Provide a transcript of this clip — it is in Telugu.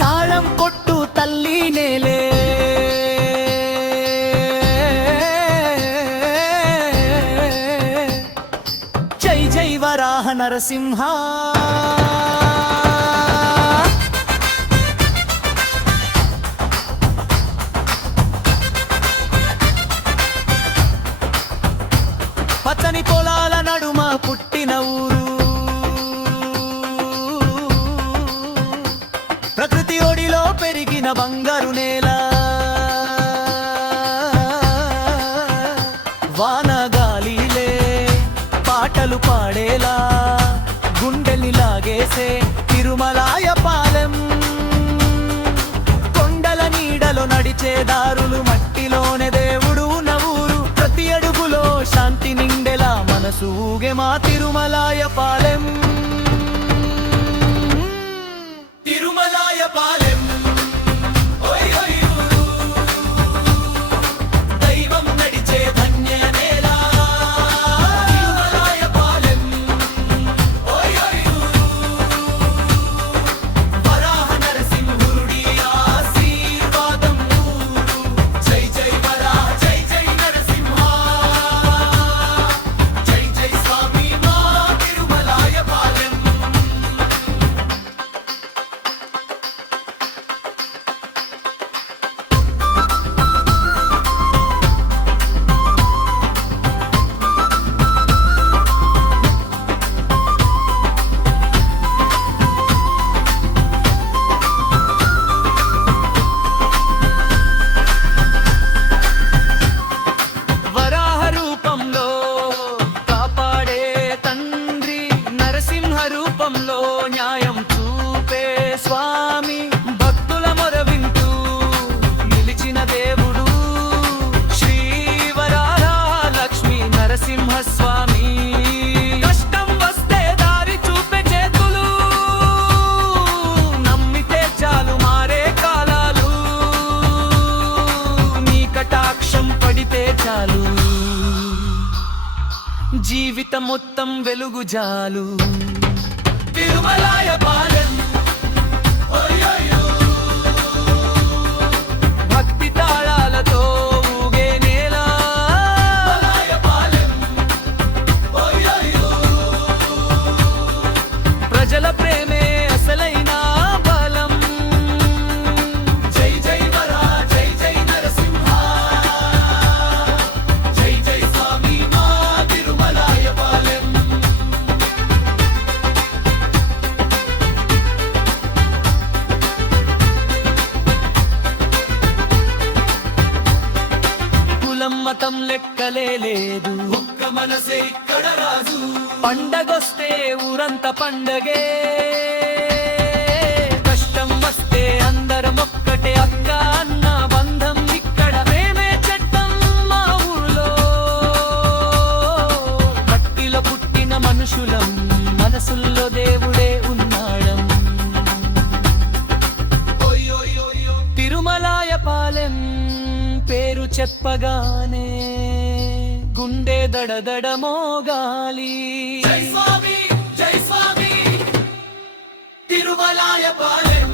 తాళం కొట్టు తల్లి నేలే జై జై వరాహ నరసింహ పచ్చని పొలాల నడుమ పుట్టిన ఊరు ప్రకృతి ఒడిలో పెరిగిన బంగారు నేల వానగాలిలే పాటలు పాడేలా గుండెల్ని లాగేసే తిరుమలాయ పాలెం కొండల నీడలో నడిచే దారులు మట్టిలోనే దేవుడు నవూరు ప్రతి అడుగులో శాంతి నిండెలా మనసు ఊగే మా తిరుమలాయ పాలెం తిరుమలాయ పాలెం దైవం నడిచే ధన్య నేల తిరుమలాయ పాలెం వరాహ నరసింహుడి ఆశీర్వాదం జై జై వరాహ జై జై నరసింహ జై జై స్వామి మా తిరుమలాయ పాలెం వరాహ రూపంలో కాపాడే తండ్రి నరసింహ రూపంలో న్యాయం చూపే స్వామి భక్తుల మొర వింటూ నిలిచిన దేవుడు శ్రీ వరాహ లక్ష్మీ నరసింహ స్వామి కష్టం వస్తే దారి చూపే చేతులు నమ్మితే చాలు మారే కాలాలు నీ కటాక్షం పడితే చాలు జీవితం మొత్తం వెలుగు జాలు తిరుమలాయ పాలెం భక్తి తాళాలతో ఊగే నేల ప్రజల ప్రేమే అసలైన బలం జై జై వరా జై జై నరసింహ జై జై స్వామి మా తిరుమలాయ పాలెం కులం మతం లెక్కలే లేదు ఒక్క మనసే ఇక్కడ రాజు పండగొస్తే ఊరంతా పండగే కష్టం వస్తే అందరం ఒక్కటే అక్క అన్న బంధం ఇక్కడ ప్రేమే చట్టం మా ఊళ్ళో మట్టిలో పుట్టిన మనుషులం మనసుల్లో దేవుడే ఉన్నాడం తిరుమలాయ పాలెం పేరు చెప్పగానే గుండె దడదడ మోగాలి జై స్వామి తిరుమలాయ పాలెం